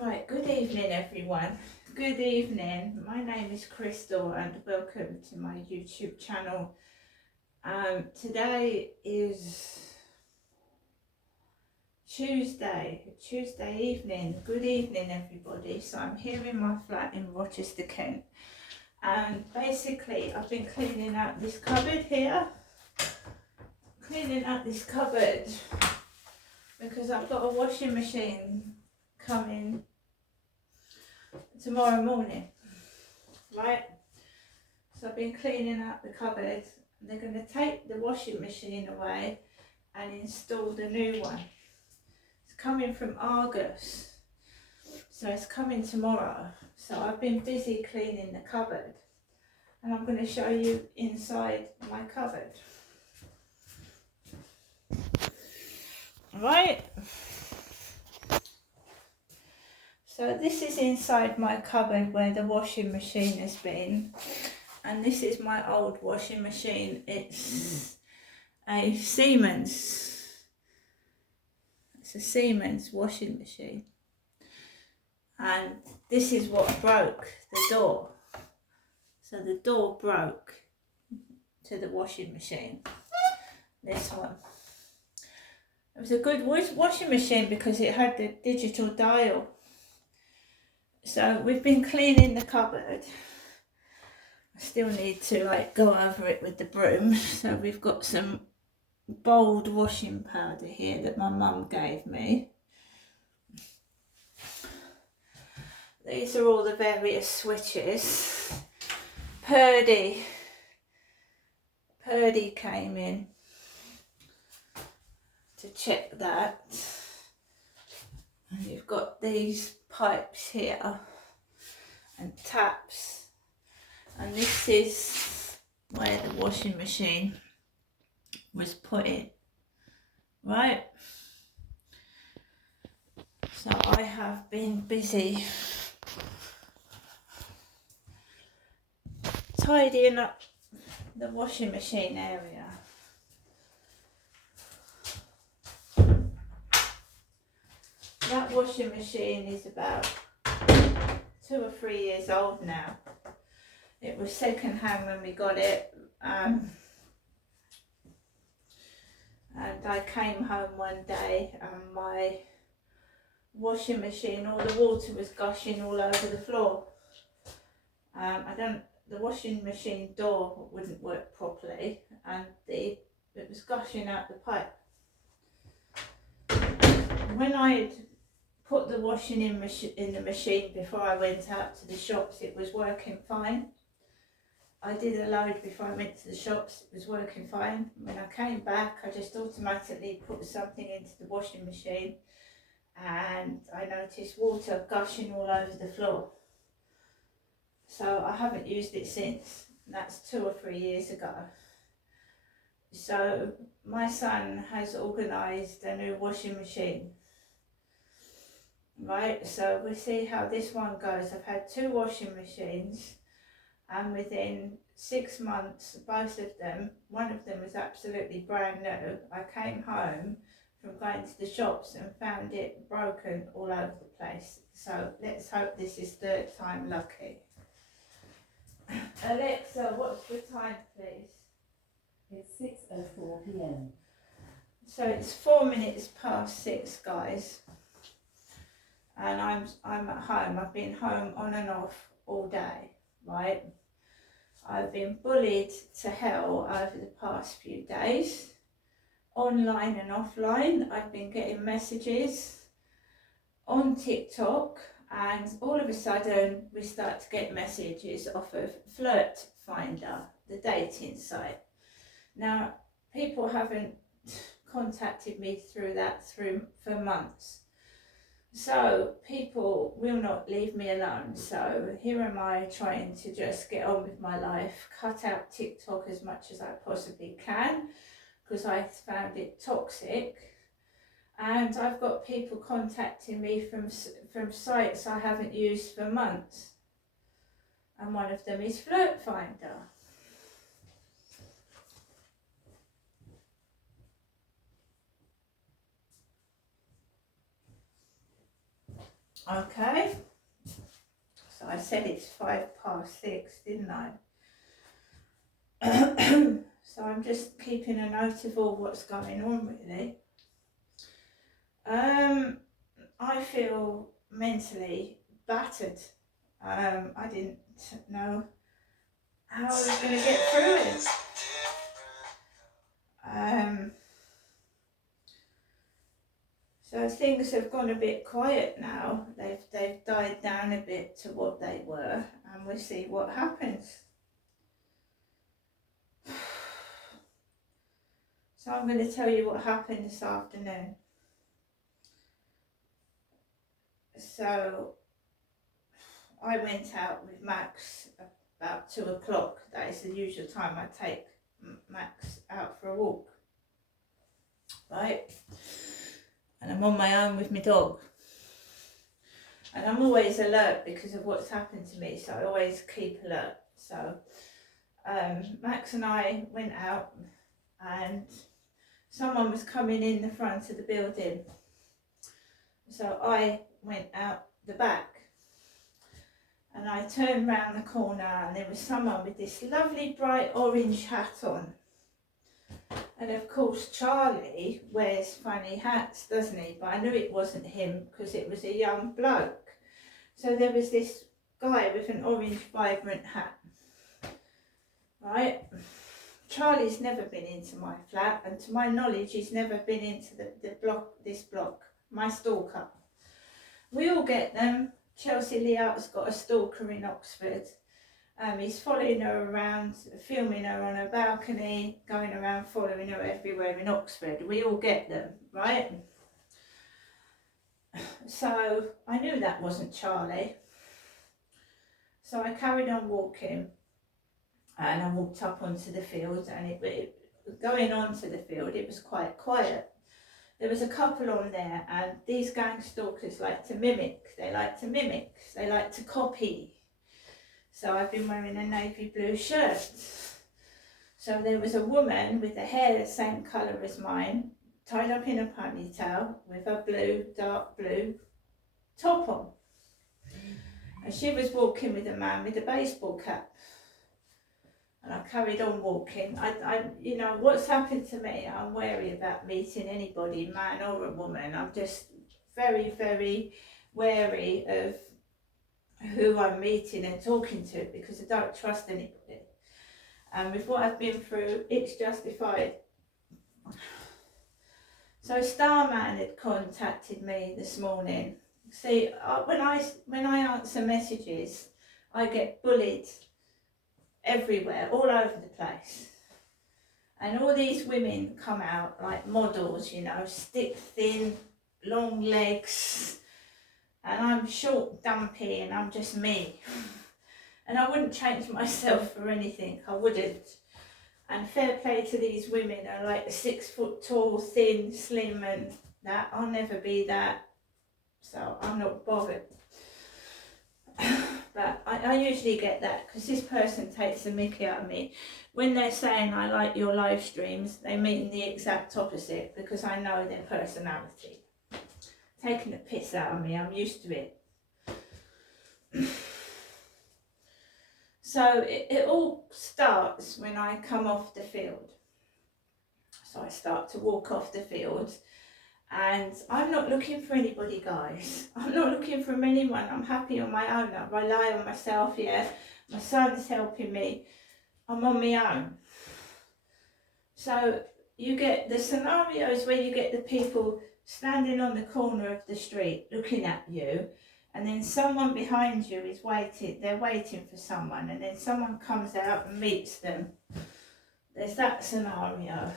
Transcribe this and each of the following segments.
Right, good evening everyone. Good evening. My name is Crystal and welcome to my YouTube channel. Today is Tuesday evening. Good evening everybody. So I'm here in my flat in Rochester, Kent. And basically I've been cleaning out this cupboard here. Because I've got a washing machine coming tomorrow morning. Right, so I've been cleaning out the cupboard. They're going to take the washing machine away and install the new one. It's coming from Argos, so it's coming tomorrow. So I've been busy cleaning the cupboard and I'm going to show you inside my cupboard. Right, so this is inside my cupboard where the washing machine has been. And this is my old washing machine. It's a Siemens. It's a Siemens washing machine. And this is what broke the door. So the door broke to the washing machine. This one. It was a good washing machine because it had the digital dial. So we've been cleaning the cupboard. I still need to go over it with the broom. So we've got some Bold washing powder here that my mum gave me. These are all the various switches. Purdy came in to check that. And you've got these pipes here and taps. And this is where the washing machine was put in, right? So I have been busy tidying up the washing machine area. That washing machine is about 2 or 3 years old now. It was second hand when we got it. And I came home one day and my washing machine, all the water was gushing all over the floor. The washing machine door wouldn't work properly and it was gushing out the pipe. When I'd put the washing in the machine before I went out to the shops, it was working fine. I did a load before I went to the shops, it was working fine. When I came back, I just automatically put something into the washing machine and I noticed water gushing all over the floor. So I haven't used it since. That's 2 or 3 years ago. So my son has organised a new washing machine. Right, so we'll see how this one goes. I've had 2 washing machines. And within 6 months, both of them, one of them was absolutely brand new. I came home from going to the shops and found it broken all over the place. So let's hope this is 3rd time lucky. Alexa, what's the time, please? It's 6:04 p.m. So it's 4 minutes past 6, guys. And I'm at home. I've been home on and off all day, right? I've been bullied to hell over the past few days, online and offline. I've been getting messages on TikTok, and all of a sudden we start to get messages off of Flirt Finder, the dating site. Now, people haven't contacted me through that for months. So people will not leave me alone. So here am I trying to just get on with my life, cut out TikTok as much as I possibly can because I found it toxic. And I've got people contacting me from sites I haven't used for months. And one of them is Flirt Finder. Okay, so I said it's 6:05, didn't I? So I'm just keeping a note of all what's going on, really. I feel mentally battered. I didn't know how I was going to get through it. So things have gone a bit quiet now. They've died down a bit to what they were, and we'll see what happens. So I'm going to tell you what happened this afternoon. So I went out with Max about 2 o'clock. That is the usual time I take Max out for a walk, right? And I'm on my own with my dog. And I'm always alert because of what's happened to me, so I always keep alert. So Max and I went out, and someone was coming in the front of the building. So I went out the back, and I turned round the corner, and there was someone with this lovely bright orange hat on. And of course Charlie wears funny hats, doesn't he? But I knew it wasn't him because it was a young bloke. So there was this guy with an orange vibrant hat, right? Charlie's never been into my flat, and to my knowledge he's never been into this block, my stalker. We all get them. Chelsea Leout's got a stalker in Oxford. He's following her around, filming her on her balcony, going around following her everywhere in Oxford. We all get them, right? So I knew that wasn't Charlie. So I carried on walking, and I walked up onto the field, and going onto the field, it was quite quiet. There was a couple on there, and these gang stalkers like to mimic. They like to copy. So I've been wearing a navy blue shirt. So there was a woman with the hair the same colour as mine, tied up in a ponytail with a dark blue top on. And she was walking with a man with a baseball cap. And I carried on walking. You know, what's happened to me, I'm wary about meeting anybody, man or a woman. I'm just very, very wary of who I'm meeting and talking to, because I don't trust anybody. And with what I've been through, it's justified. So Starman had contacted me this morning. See, when I answer messages, I get bullied everywhere, all over the place. And all these women come out like models, you know, stick thin, long legs, and I'm short, dumpy, and I'm just me. And I wouldn't change myself for anything, I wouldn't. And fair play to these women, are like 6 foot tall, thin, slim, and that. I'll never be that, so I'm not bothered. But I usually get that because this person takes the mickey out of me. When they're saying I like your live streams, they mean the exact opposite, because I know their personality. Taking the piss out of me, I'm used to it. So it all starts when I come off the field. So I start to walk off the field, and I'm not looking for anybody, guys. I'm not looking for anyone. I'm happy on my own. I rely on myself, yeah. My son's helping me. I'm on my own. So you get the scenarios where you get the people standing on the corner of the street looking at you, and then someone behind you is waiting. They're waiting for someone, and then someone comes out and meets them. There's that scenario.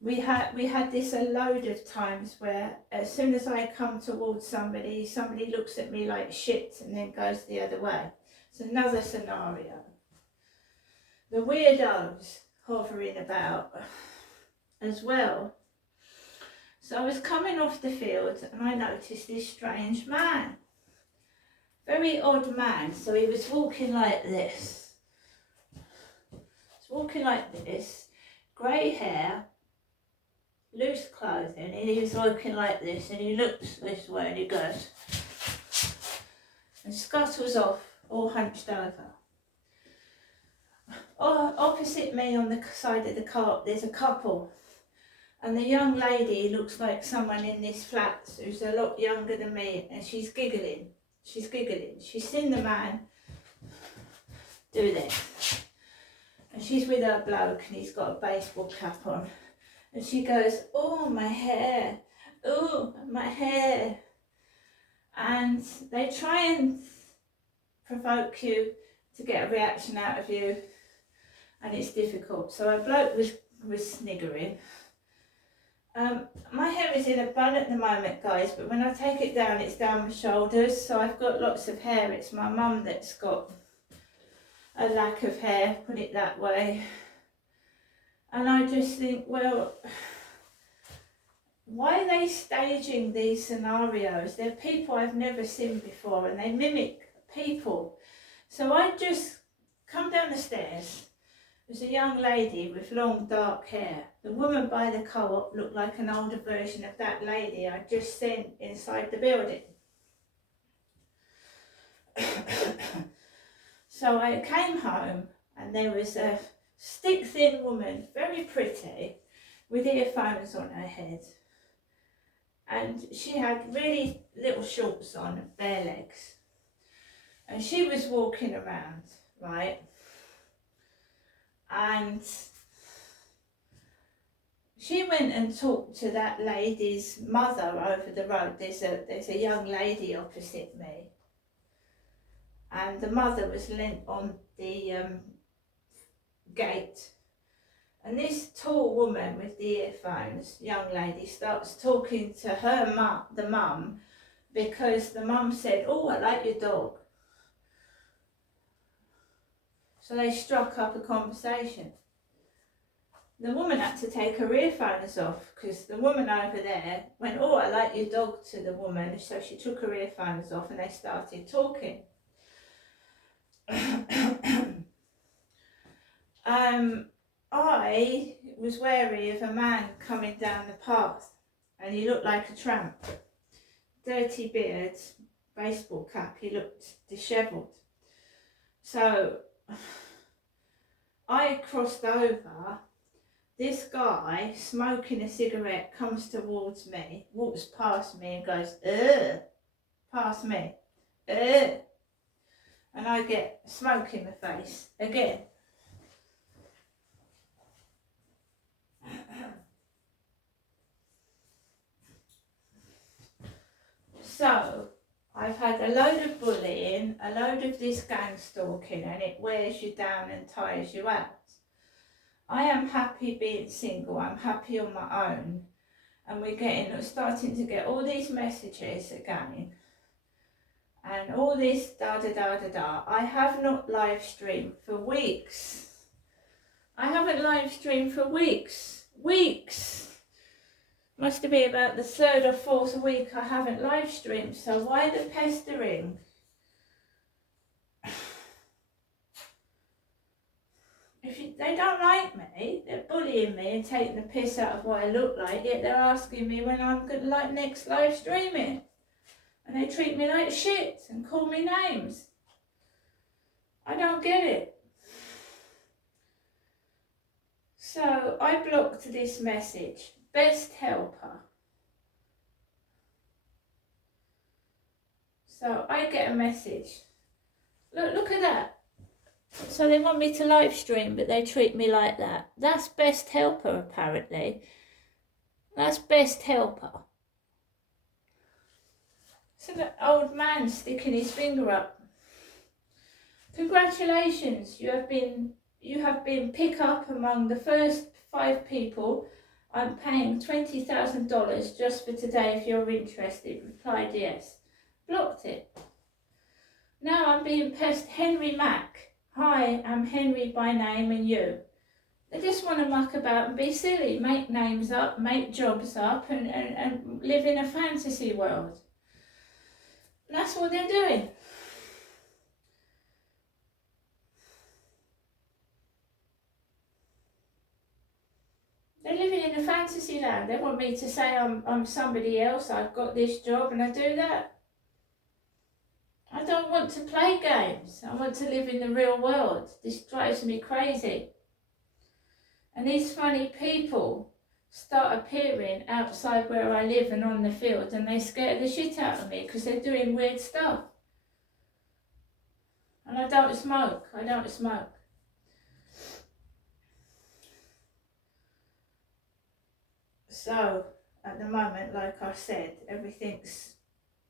We had this a load of times where as soon as I come towards somebody looks at me like shit and then goes the other way. It's another scenario. The weirdos hovering about as well. So I was coming off the field and I noticed this strange man. Very odd man. So he was walking like this. Grey hair, loose clothing, and he was walking like this, and he looks this way and he goes, and scuttles off, all hunched over. Opposite me on the side of the car, there's a couple. And the young lady looks like someone in this flat who's a lot younger than me, and she's giggling. She's giggling. She's seen the man do this. And she's with her bloke, and he's got a baseball cap on. And she goes, "Oh, my hair. Oh, my hair." And they try and provoke you to get a reaction out of you, and it's difficult. So her bloke was sniggering. My hair is in a bun at the moment, guys, but when I take it down, it's down my shoulders, so I've got lots of hair. It's my mum that's got a lack of hair, put it that way. And I just think, well, why are they staging these scenarios? They're people I've never seen before, and they mimic people. So I just come down the stairs. There's a young lady with long dark hair. The woman by the co-op looked like an older version of that lady I just seen inside the building. So I came home, and there was a stick-thin woman, very pretty, with earphones on her head. And she had really little shorts on, bare legs. And she was walking around, right? And she went and talked to that lady's mother over the road. There's a young lady opposite me, and the mother was leant on the gate. And this tall woman with the earphones, young lady, starts talking to her mum, the mum, because the mum said, "Oh, I like your dog." So they struck up a conversation. The woman had to take her earphones off because the woman over there went, "Oh, I like your dog," to the woman. So she took her earphones off and they started talking. I was wary of a man coming down the path, and he looked like a tramp. Dirty beard, baseball cap, he looked dishevelled. So I crossed over. This guy smoking a cigarette comes towards me, walks past me and goes, "Ugh," past me, "Ugh," and I get smoke in the face again. So I've had a load of bullying, a load of this gang stalking, and it wears you down and tires you out. I am happy being single. I'm happy on my own, and we're starting to get all these messages again, and all this da da da da da. I have not live streamed for weeks. I haven't live streamed for weeks. Must be about the third or fourth week I haven't live streamed. So why the pestering? They don't like me, they're bullying me and taking the piss out of what I look like, yet they're asking me when I'm going to next live streaming. And they treat me like shit and call me names. I don't get it. So I blocked this message, best helper. So I get a message. Look at that. So they want me to live stream, but they treat me like that. That's best helper, apparently. That's best helper. So the old man sticking his finger up. Congratulations, you have been picked up among the first 5 people. I'm paying $20,000 just for today if you're interested. Replied yes. Blocked it. Now I'm being pest. Henry Mack. Hi, I'm Henry by name and you. They just want to muck about and be silly, make names up, make jobs up and live in a fantasy world. And that's what they're doing. They're living in a fantasy land. They want me to say I'm somebody else, I've got this job and I do that. I don't want to play games. I want to live in the real world. This drives me crazy. And these funny people start appearing outside where I live and on the field, and they scare the shit out of me because they're doing weird stuff. And I don't smoke. I don't smoke. So, at the moment, like I said, everything's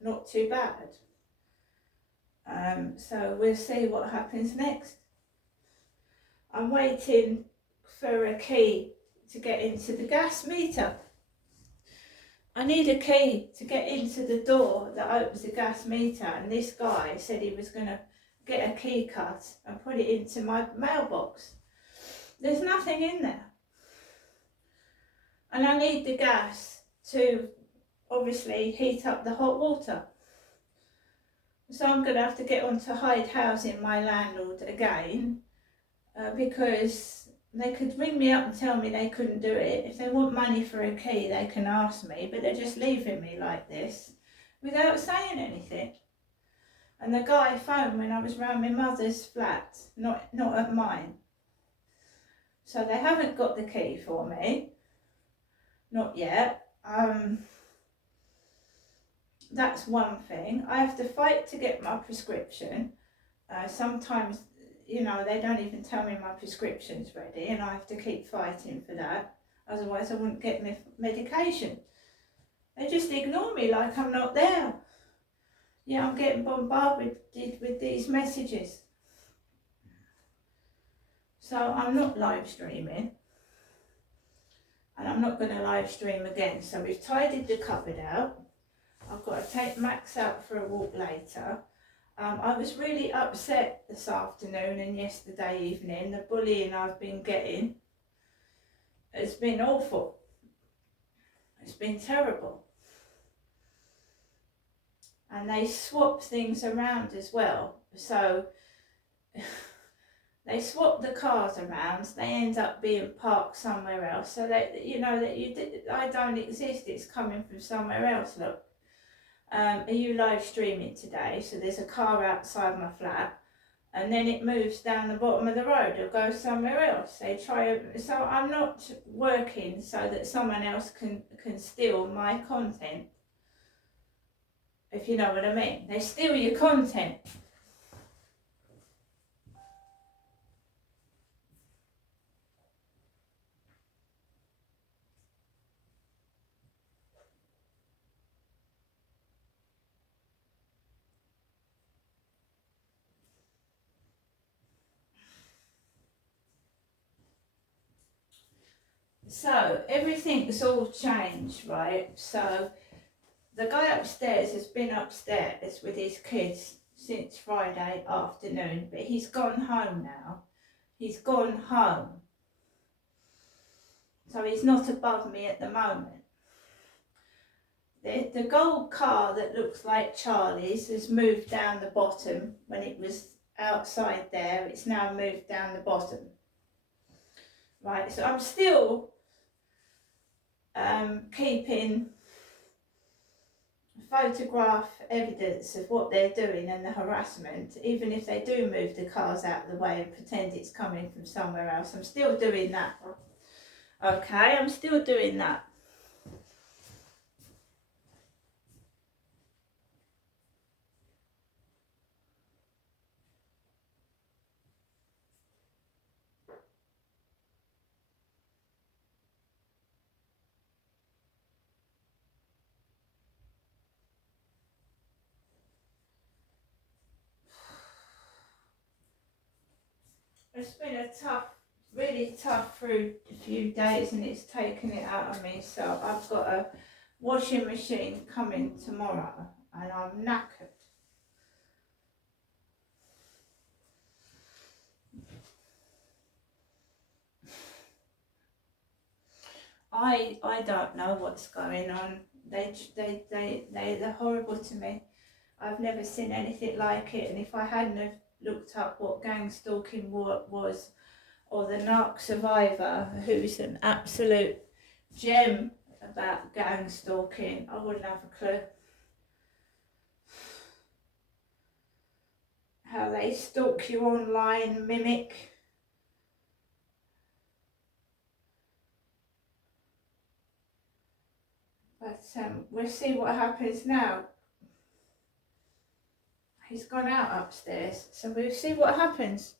not too bad. So we'll see what happens next. I'm waiting for a key to get into the gas meter. I need a key to get into the door that opens the gas meter, and this guy said he was going to get a key cut and put it into my mailbox. There's nothing in there. And I need the gas to obviously heat up the hot water. So I'm going to have to get on to Hyde Housing, my landlord, again, because they could ring me up and tell me they couldn't do it. If they want money for a key, they can ask me, but they're just leaving me like this without saying anything. And the guy phoned when I was round my mother's flat, not at mine. So they haven't got the key for me, not yet. That's one thing. I have to fight to get my prescription. Sometimes, you know, they don't even tell me my prescription's ready, and I have to keep fighting for that. Otherwise I wouldn't get my medication. They just ignore me like I'm not there. Yeah, I'm getting bombarded with these messages. So I'm not live streaming, and I'm not going to live stream again. So we've tidied the cupboard out. I've got to take Max out for a walk later. I was really upset this afternoon and yesterday evening. The bullying I've been getting has been awful. It's been terrible. And they swap things around as well. So they swap the cars around. They end up being parked somewhere else. So that, you know, I don't exist. It's coming from somewhere else. Look. Are you live streaming today? So there's a car outside my flat, and then it moves down the bottom of the road or goes somewhere else. They try, so I'm not working so that someone else can steal my content, if you know what I mean. They steal your content. So everything's all changed, right? So the guy upstairs has been upstairs with his kids since Friday afternoon, but he's gone home now. He's gone home. So he's not above me at the moment. The gold car that looks like Charlie's has moved down the bottom. When it was outside there, it's now moved down the bottom. Right, so I'm still keeping photograph evidence of what they're doing and the harassment, even if they do move the cars out of the way and pretend it's coming from somewhere else. I'm still doing that. Okay, I'm still doing that. It's been a really tough few days, and it's taken it out of me. So I've got a washing machine coming tomorrow, and I'm knackered. I don't know what's going on. They're horrible to me. I've never seen anything like it, and if I hadn't have looked up what gang stalking was, or the narc survivor, who's an absolute gem about gang stalking, I wouldn't have a clue. how they stalk you online, mimic. But we'll see what happens now. He's gone out upstairs, so we'll see what happens.